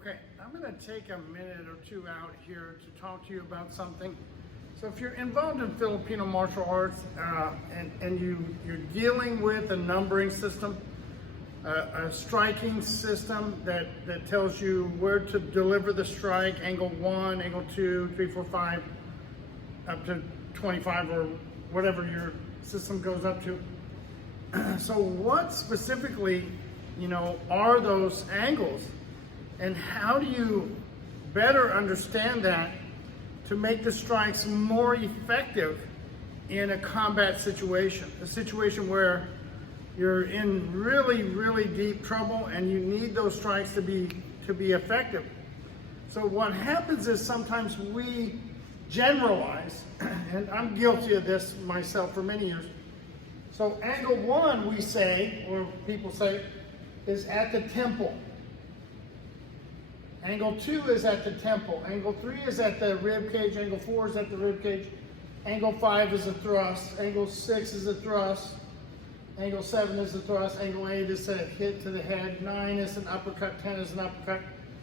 Okay, I'm going to take a minute or two out here to talk to you about something. So if you're involved in Filipino martial arts and you're dealing with a numbering system, a striking system that tells you where to deliver the strike, angle 1, angle 2, 3, 4, 5, up to 25 or whatever your system goes up to. So what specifically, are those angles? And how do you better understand that to make the strikes more effective in a combat situation? A situation where you're in really, really deep trouble and you need those strikes to be effective. So what happens is sometimes we generalize, and I'm guilty of this myself for many years. So angle 1, we say, or people say, is at the temple. Angle 2 is at the temple. Angle 3 is at the rib cage. Angle 4 is at the rib cage. Angle 5 is a thrust. Angle 6 is a thrust. Angle 7 is a thrust. Angle 8 is a hit to the head. 9 is an uppercut. 10 is an uppercut.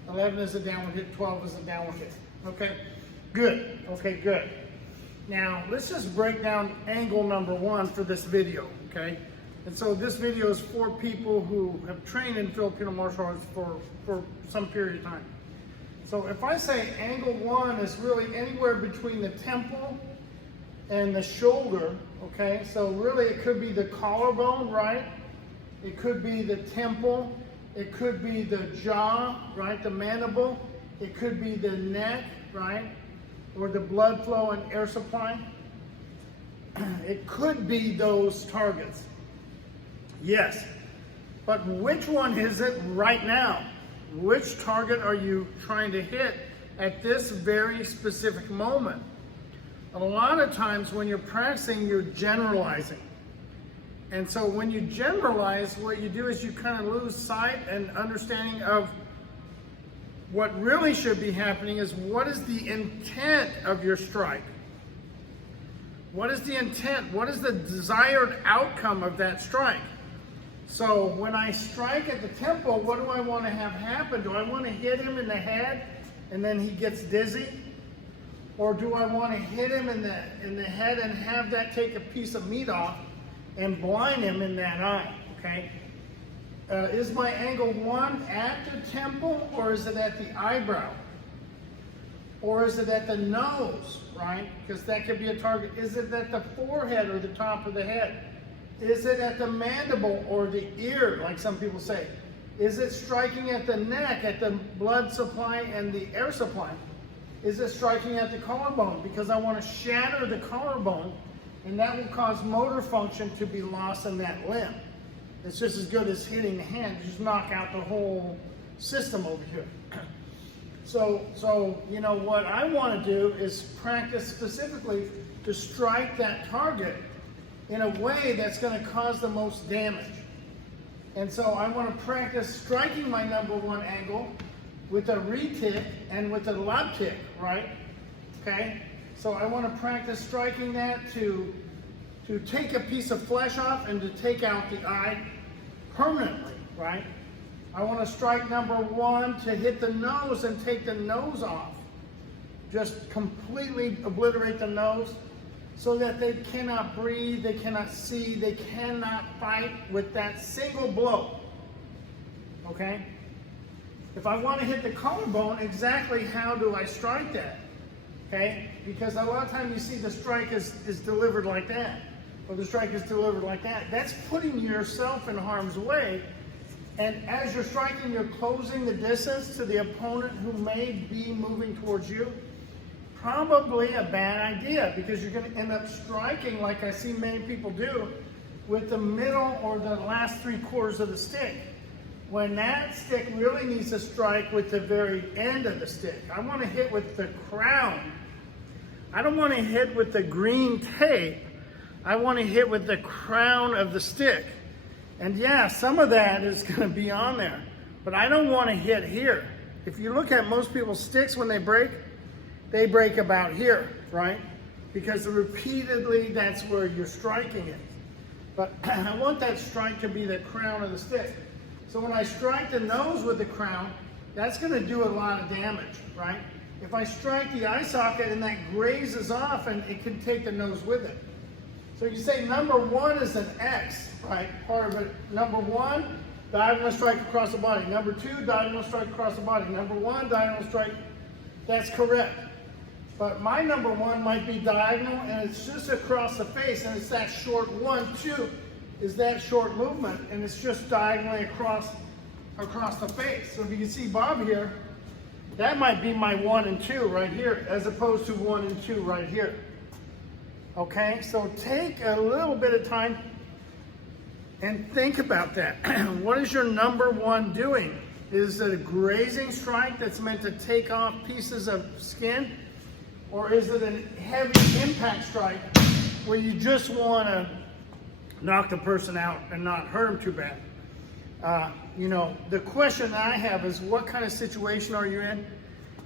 11 is a downward hit. 12 is a downward hit. Okay? Good. Okay, good. Now, let's just break down angle number 1 for this video, okay? And so this video is for people who have trained in Filipino martial arts for some period of time. So if I say angle 1 is really anywhere between the temple and the shoulder, okay? So really it could be the collarbone, right? It could be the temple. It could be the jaw, right? The mandible. It could be the neck, right? Or the blood flow and air supply. It could be those targets. Yes, but which one is it right now? Which target are you trying to hit at this very specific moment? A lot of times when you're practicing, you're generalizing. And so when you generalize, what you do is you kind of lose sight and understanding of what really should be happening is what is the intent of your strike? What is the intent? What is the desired outcome of that strike? So when I strike at the temple, what do I want to have happen? Do I want to hit him in the head and then he gets dizzy? Or do I want to hit him in the head and have that take a piece of meat off and blind him in that eye? Okay? Is my angle 1 at the temple or is it at the eyebrow? Or is it at the nose, right? Because that could be a target. Is it at the forehead or the top of the head? Is it at the mandible or the ear, like some people say? Is it striking at the neck, at the blood supply and the air supply? Is it striking at the collarbone? Because I want to shatter the collarbone, and that will cause motor function to be lost in that limb. It's just as good as hitting the hand. You just knock out the whole system over here. So what I want to do is practice specifically to strike that target in a way that's going to cause the most damage. And so I want to practice striking my number 1 angle with a re-tick and with a lob tick, right? Okay? So I want to practice striking that to take a piece of flesh off and to take out the eye permanently, right? I want to strike number 1 to hit the nose and take the nose off. Just completely obliterate the nose so that they cannot breathe, they cannot see, they cannot fight with that single blow. Okay? If I want to hit the collarbone, exactly how do I strike that? Okay? Because a lot of times you see the strike is delivered like that, or the strike is delivered like that. That's putting yourself in harm's way. And as you're striking, you're closing the distance to the opponent who may be moving towards you. Probably a bad idea because you're going to end up striking, like I see many people do, with the middle or the last 3/4 of the stick. When that stick really needs to strike with the very end of the stick. I want to hit with the crown. I don't want to hit with the green tape. I want to hit with the crown of the stick. And yeah, some of that is going to be on there, but I don't want to hit here. If you look at most people's sticks when they break about here, right? Because repeatedly that's where you're striking it. But I want that strike to be the crown of the stick. So when I strike the nose with the crown, that's going to do a lot of damage, right? If I strike the eye socket and that grazes off, and it can take the nose with it. So you say number one is an X, right? Part of it. Number one, diagonal strike across the body. Number two, diagonal strike across the body. Number one, diagonal strike. That's correct. But my number one might be diagonal, and it's just across the face, and it's that short 1, 2 is that short movement, and it's just diagonally across the face. So if you can see Bob here, that might be my 1 and 2 right here, as opposed to 1 and 2 right here. Okay, so take a little bit of time and think about that. What is your number one doing? Is it a grazing strike that's meant to take off pieces of skin? Or is it a heavy impact strike where you just want to knock the person out and not hurt them too bad? You know, the question I have is, what kind of situation are you in?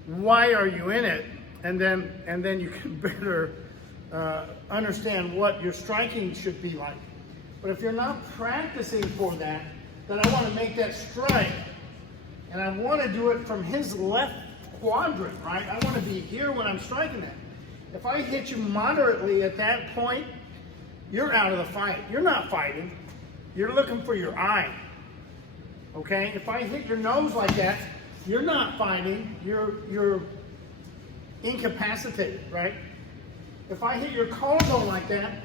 Why are you in it? And then you can better understand what your striking should be like. But if you're not practicing for that, then I want to make that strike, and I want to do it from his left quadrant, right? I want to be here when I'm striking that. If I hit you moderately at that point, you're out of the fight. You're not fighting. You're looking for your eye. Okay? If I hit your nose like that, you're not fighting. You're incapacitated, right? If I hit your collarbone like that,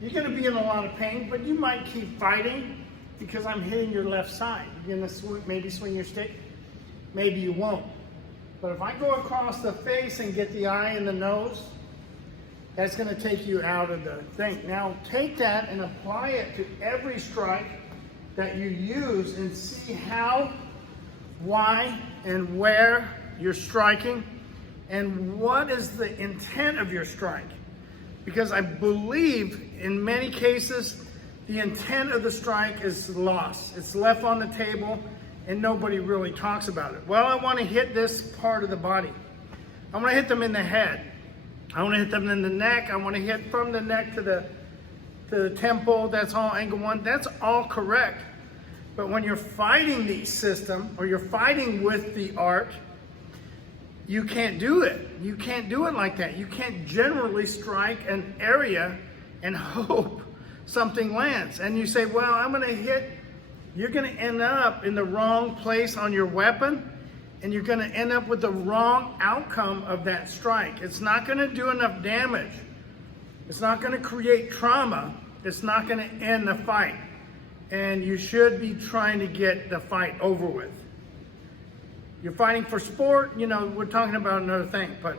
you're going to be in a lot of pain, but you might keep fighting because I'm hitting your left side. You're going to maybe swing your stick. Maybe you won't. But if I go across the face and get the eye and the nose, that's going to take you out of the thing. Now take that and apply it to every strike that you use and see how, why, and where you're striking, and what is the intent of your strike. Because I believe in many cases, the intent of the strike is lost. It's left on the table and nobody really talks about it. Well, I want to hit this part of the body. I want to hit them in the head. I want to hit them in the neck. I want to hit from the neck to the temple. That's all angle one. That's all correct. But when you're fighting the system, or you're fighting with the art, you can't do it. You can't do it like that. You can't generally strike an area and hope something lands. And you say, well, I'm going to hit. You're going to end up in the wrong place on your weapon, and you're going to end up with the wrong outcome of that strike. It's not going to do enough damage. It's not going to create trauma. It's not going to end the fight. And you should be trying to get the fight over with. You're fighting for sport, you know, we're talking about another thing, but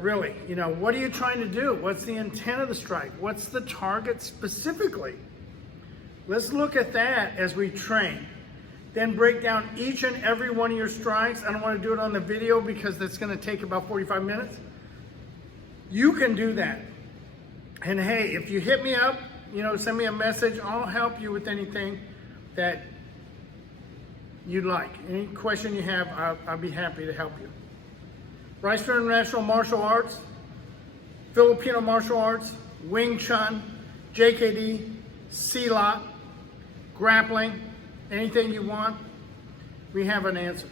really, you know, what are you trying to do? What's the intent of the strike? What's the target specifically? Let's look at that as we train. Then break down each and every one of your strikes. I don't want to do it on the video because that's going to take about 45 minutes. You can do that. And hey, if you hit me up, you know, send me a message. I'll help you with anything that you'd like. Any question you have, I'll be happy to help you. Rice International Martial Arts, Filipino Martial Arts, Wing Chun, JKD, Silat, grappling, anything you want, we have an answer.